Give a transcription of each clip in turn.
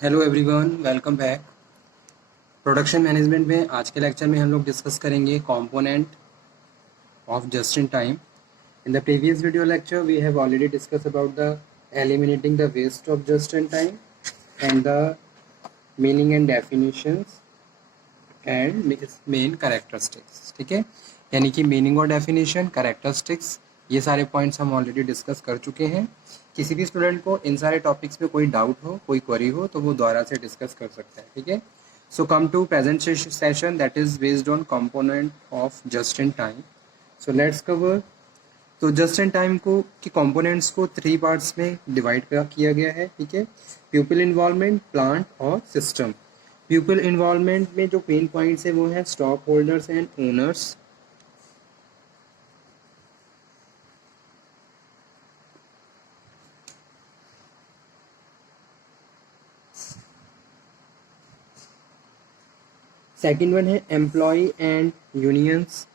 Hello everyone, welcome back. Production management में आज के लेक्चर में हम लोग डिस्कस करेंगे component of just in time. In the previous video lecture we have already discuss about the eliminating the waste of just in time and the meaning and definitions and main characteristics. ठीक है, यानी कि meaning और definition, characteristics, ये सारे points हम already discuss कर चुके हैं। किसी भी स्टूडेंट को इन सारे टॉपिक्स पे कोई डाउट हो, कोई क्वेरी हो, तो वो दोबारा से डिस्कस कर सकता है। ठीक है, so come to present session that is based on component of just in time. So let's cover. तो जस्ट इन टाइम को की कंपोनेंट्स को 3 पार्ट्स में डिवाइड किया गया है। ठीक है, पीपल इन्वॉल्वमेंट, प्लांट और सिस्टम। पीपल इन्वॉल्वमेंट में जो पेन पॉइंट्स है वो है stock holders and owners. Second one है employ and unions.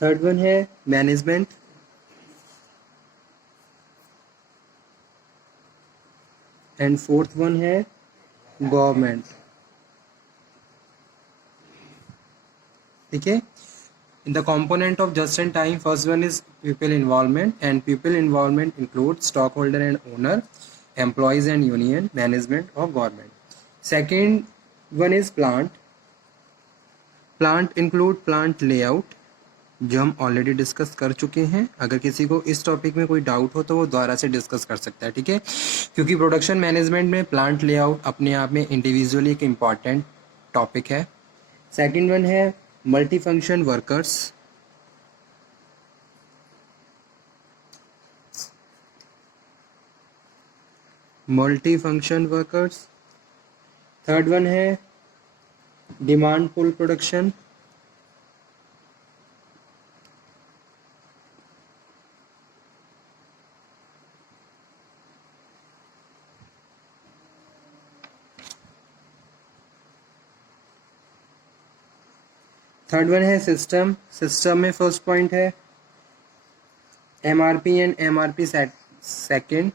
Third one है मैनेजमेंट। एंड फोर्थ वन है गवर्नमेंट। ठीक है, in the component of just in time, first one is pupil involvement, and pupil involvement includes stockholder and owner, employees and union, management or government. Second one is plant include plant layout, जो हम already discuss कर चुके हैं। अगर किसी को इस topic में कोई डाउट हो तो वो दोबारा से डिस्कस कर सकता है। ठीक है, क्योंकि प्रोडक्शन मैनेजमेंट में प्लांट लेआउट अपने आप में इंडिविजुअली एक इम्पॉर्टेंट टॉपिक है। सेकंड वन है multi function workers. Multi function workers. Third one है demand pull production. Third one है सिस्टम। सिस्टम में फर्स्ट पॉइंट है MRP and MRP second.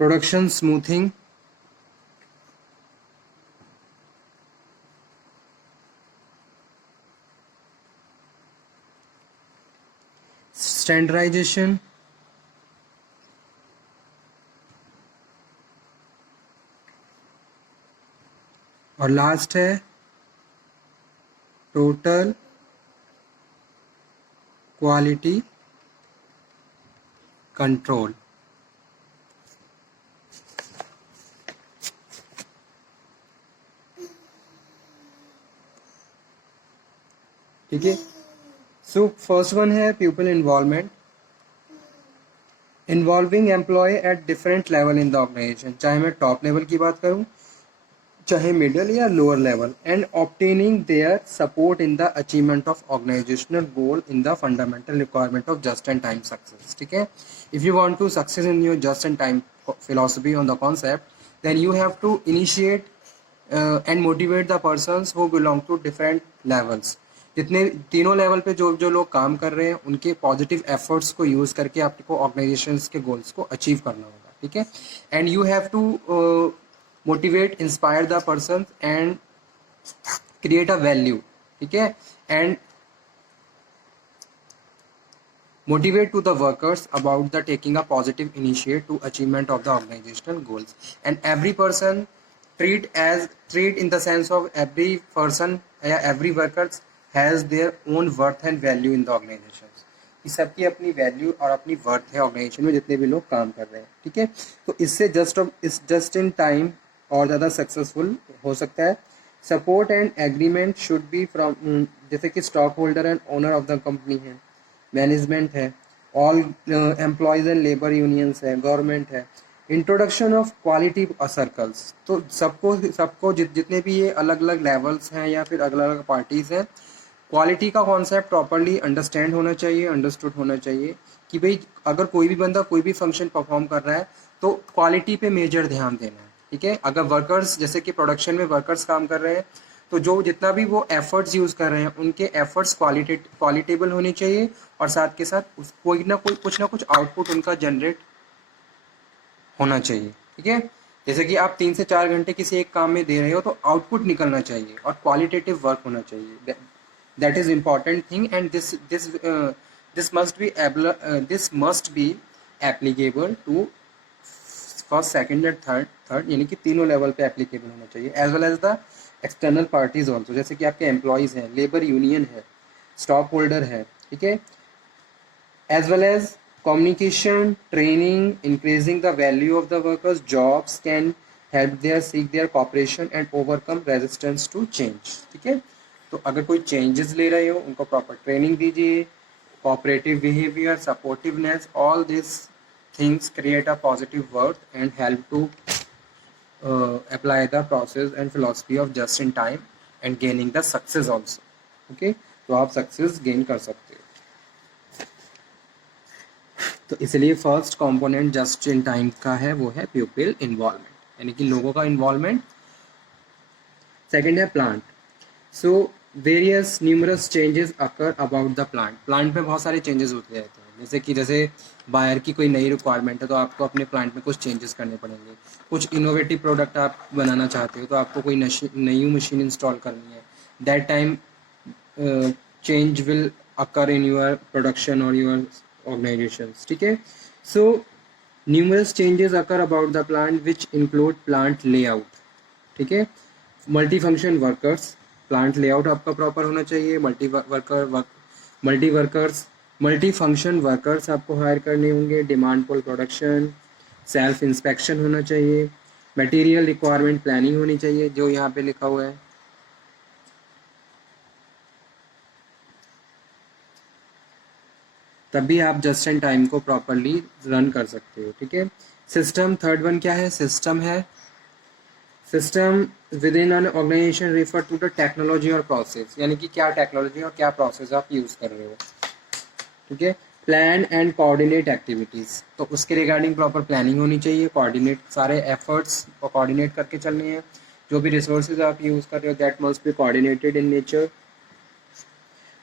Production smoothing. Standardisation. और लास्ट है टोटल क्वालिटी कंट्रोल। ठीक है, सो फर्स्ट वन है people involvement, involving employ at different level in the organisation, चाहे मैं टॉप लेवल की बात करूं चाहे मिडल या lower level, and obtaining their support in the achievement of organizational goal in the fundamental requirement of just and time success. ठीक है, if you want to success in your just and time philosophy on the concept, then you have to initiate and motivate the persons who belong to different levels। जितने तीनों level पे जो जो लोग काम कर रहे हैं उनके पॉजिटिव एफर्ट्स को यूज करके आपको ऑर्गेनाइजेशंस के गोल्स को अचीव करना होगा। ठीक है, and you have to motivate, inspire the person and create a value. ठीक है, and motivate to the workers about the taking a positive initiative to achievement of the organizational goals, and every person treat in the sense of every person, every workers has their own worth and value in the organization। इस सबकी अपनी value और अपनी worth है organisation में जितने भी लोग काम कर रहे हैं। ठीक है, तो इससे जस्ट इन टाइम और ज़्यादा सक्सेसफुल हो सकता है। Support and agreement should be from, जैसे कि stock holder and owner of the company है, मैनेजमेंट है, all employees and labour unions है, गवर्नमेंट है। इंट्रोडक्शन ऑफ क्वालिटी सर्कल्स, तो सबको जितने भी ये अलग अलग लेवल्स हैं या फिर अलग अलग पार्टीज हैं, क्वालिटी का कॉन्सेप्ट प्रॉपरली अंडरस्टैंड होना चाहिए, अंडरस्टूड होना चाहिए कि भाई अगर कोई भी बंदा कोई भी फंक्शन परफॉर्म कर रहा है तो क्वालिटी पे मेजर ध्यान देना है। ठीक है, अगर वर्कर्स, जैसे कि प्रोडक्शन में वर्कर्स काम कर रहे हैं तो जो जितना भी वो एफर्ट्स यूज़ कर रहे हैं उनके एफर्ट्स क्वालिटेबल होने चाहिए, और साथ के साथ कोई ना कोई कुछ ना कुछ आउटपुट उनका जनरेट होना चाहिए। ठीक है, जैसे कि आप 3 से 4 घंटे किसी एक काम में दे रहे हो तो आउटपुट निकलना चाहिए और क्वालिटेटिव वर्क होना चाहिए। That is important thing, and this must be applicable to first, second and third, यानी कि तीनों लेवल पे एप्लीकेबल होना चाहिए, as well as the external parties also, जैसे कि आपके एम्प्लॉयज हैं, लेबर यूनियन है, स्टॉक होल्डर है। ठीक है, as well as communication, training, increasing the value of the workers' jobs can help their seek their cooperation and overcome resistance to change। ठीक है, तो अगर कोई चेंजेस ले रहे हो उनको प्रॉपर ट्रेनिंग दीजिए, cooperative behavior, supportiveness, all these things create a positive work and help to apply the process and philosophy of just in time and gaining the success also। okay, तो आप success gain कर सकते हो। तो इसलिए first component just in time का है वो है पीपल इन्वॉल्वमेंट, यानी कि लोगों का इन्वॉल्वमेंट। सेकंड है plant. So various numerous changes occur about the plant. Plant में बहुत सारे चेंजेस होते रहते हैं, जैसे बायर की कोई नई रिक्वायरमेंट है तो आपको अपने प्लांट में कुछ चेंजेस करने पड़ेंगे। कुछ इनोवेटिव प्रोडक्ट आप बनाना चाहते हो तो आपको कोई नई मशीन इंस्टॉल करनी है। That time change will occur in your production or your organizations। ठीक है, so numerous changes occur about the plant which include plant layout। ठीक है, multi function workers, plant layout आपका प्रॉपर होना चाहिए। मल्टी फंक्शन वर्कर्स आपको hire करने होंगे। Demand pull production, self inspection होना चाहिए। मटेरियल रिक्वायरमेंट प्लानिंग होनी चाहिए, जो यहाँ पे लिखा हुआ है। तभी आप जस्ट इन टाइम को प्रॉपरली रन कर सकते हो। ठीक है, सिस्टम, थर्ड वन क्या है, सिस्टम है। System within an organization refer to the technology और प्रोसेस, यानी कि क्या टेक्नोलॉजी और क्या प्रोसेस आप यूज कर रहे हो। ठीक है, प्लान एंड कोऑर्डिनेट एक्टिविटीज, तो उसके रिगार्डिंग प्रॉपर प्लानिंग होनी चाहिए। कोऑर्डिनेट, सारे एफर्ट्स को कोऑर्डिनेट करके चलने हैं। जो भी रिसोर्सेज आप यूज कर रहे हो that must be coordinated in nature.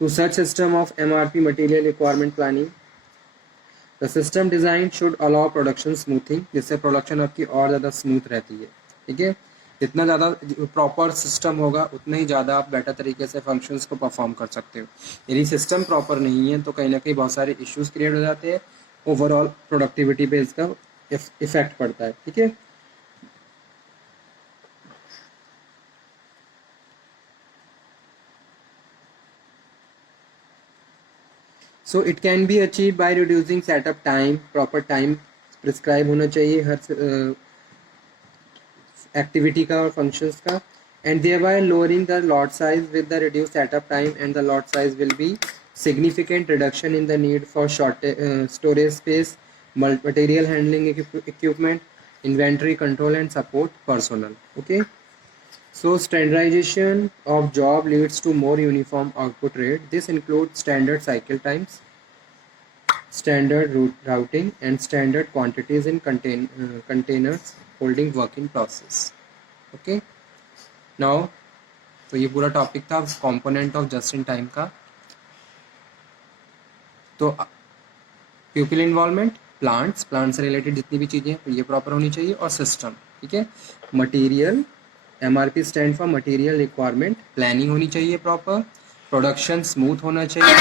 To such system of MRP, material requirement planning, the system design should allow production smoothing, जिससे प्रोडक्शन आपकी और ज़्यादा स्मूथ रहती है। ठीक है, जितना ज़्यादा प्रॉपर सिस्टम होगा उतना ही ज़्यादा आप बेटर तरीके से फंक्शंस को परफॉर्म कर सकते हो। यदि सिस्टम प्रॉपर नहीं है तो कहीं ना कहीं बहुत सारे इश्यूज क्रिएट हो जाते हैं, ओवरऑल प्रोडक्टिविटी पे इसका इफेक्ट पड़ता है। ठीक है, so it can be achieve by reducing setup time, proper time prescribe होना चाहिए हर एक्टिविटी का और फंक्शंस का, and thereby lowering the lot size with the reduced setup time, and the lot size will be significant reduction in the need for storage space, material handling equipment, inventory control and support personnel। okay, so standardization of job leads to more uniform output rate। This includes standard cycle times, standard routing and standard quantities in containers holding work in process। okay, now तो ये पूरा topic था component of just in time का। तो people involvement, plant से related जितनी भी चीज़ें हैं ये प्रॉपर होनी चाहिए, और सिस्टम। ठीक है, material, MRP stand for material requirement planning होनी चाहिए प्रॉपर। प्रोडक्शन स्मूथ होना चाहिए।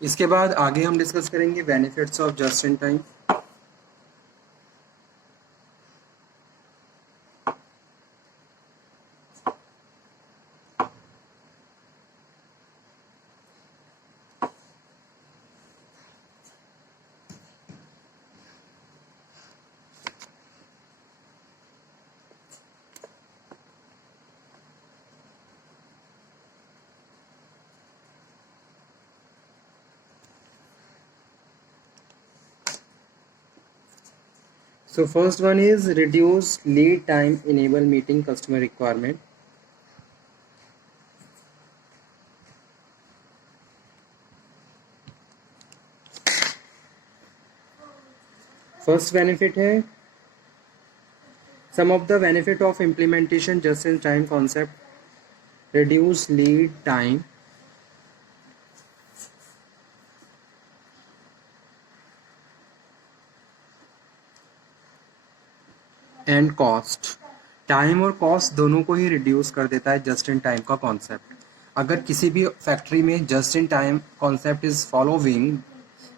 इसके बाद आगे हम डिस्कस करेंगे benefits of just in time. So first one is reduce lead time, enable meeting customer requirement। First benefit है some of the benefit of implementation just in time concept, reduce lead time, and cost. Time और cost दोनों को ही reduce कर देता है just in time का concept. अगर किसी भी फैक्ट्री में just in time concept is following,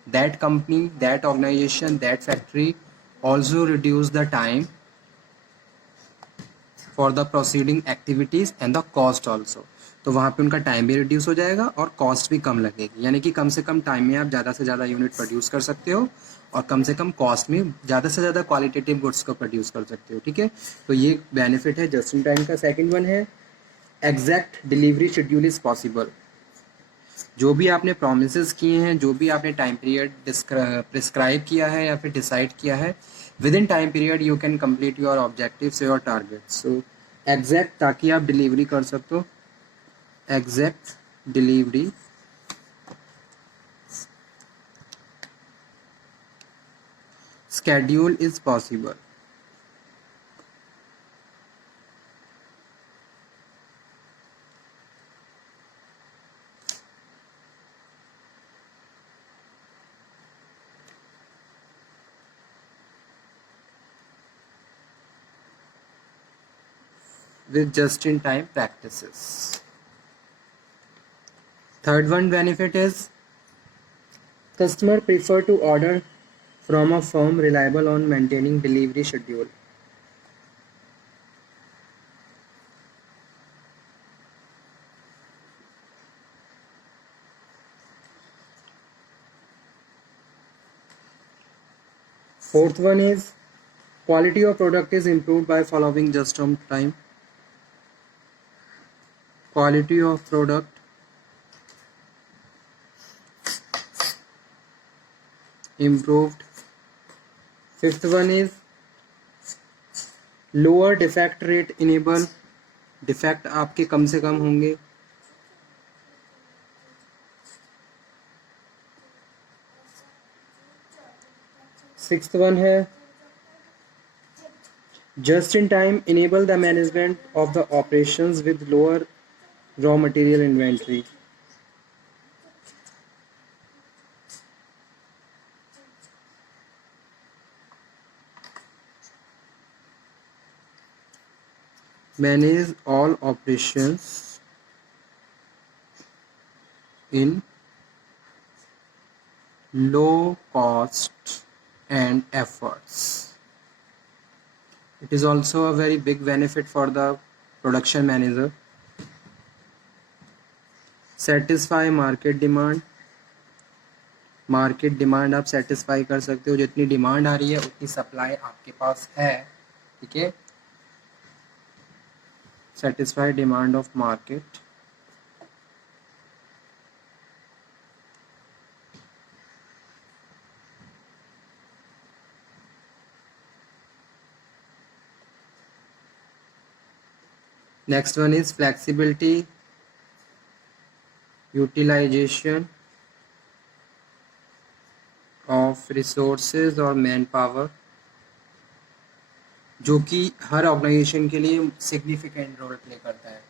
that company, that organisation, that factory also reduce the time for the proceeding activities and the cost also. तो वहाँ पे उनका टाइम भी रिड्यूस हो जाएगा और कॉस्ट भी कम लगेगी, यानी कि कम से कम टाइम में आप ज़्यादा से ज़्यादा यूनिट प्रोड्यूस कर सकते हो और कम से कम कॉस्ट में ज़्यादा से ज़्यादा क्वालिटेटिव गुड्स को प्रोड्यूस कर सकते हो। ठीक है, तो ये बेनिफिट है जस्ट इन टाइम का। सेकेंड वन है exact delivery schedule is possible. जो भी आपने प्रोमिस किए हैं, जो भी आपने टाइम पीरियड प्रिस्क्राइब किया है या फिर डिसाइड किया है, with in time period you can complete your objectives, your targets. So exact, ताकि आप डिलीवरी कर सकते हो, exact delivery schedule is possible। with just in time practices। Third one benefit is customer prefer to order from a firm reliable on maintaining delivery schedule। Fourth one is quality of product is improved by following just on time। Quality of product improved। Fifth one is lower defect rate enable, defect आपके कम से कम होंगे। Sixth one है just in time enable the management of the operations with lower raw material inventory। manage all operations in low cost and efforts। It is also a very big benefit for the production manager। satisfy market demand, market demand आप satisfy कर सकते हो, जितनी demand आ रही है उतनी supply आपके पास है। ठीक है, satisfy demand of market। next one is flexibility utilization of resources और मैन पावर, जो कि हर ऑर्गेनाइजेशन के लिए सिग्निफिकेंट रोल प्ले करता है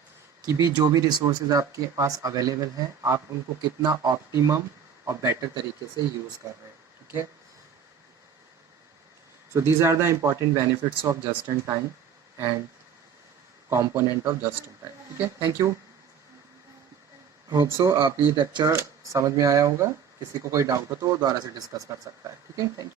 कि भी जो भी रिसोर्सेज आपके पास अवेलेबल हैं आप उनको कितना ऑप्टिमम और बेटर तरीके से यूज़ कर रहे हैं। ठीक है, so these are the important benefits of just in time and component of just in time. ठीक है, थैंक यू। होप सो आप ये लेक्चर समझ में आया होगा। किसी को कोई डाउट हो तो वो दोबारा से डिस्कस कर सकता है। ठीक है, थैंक यू।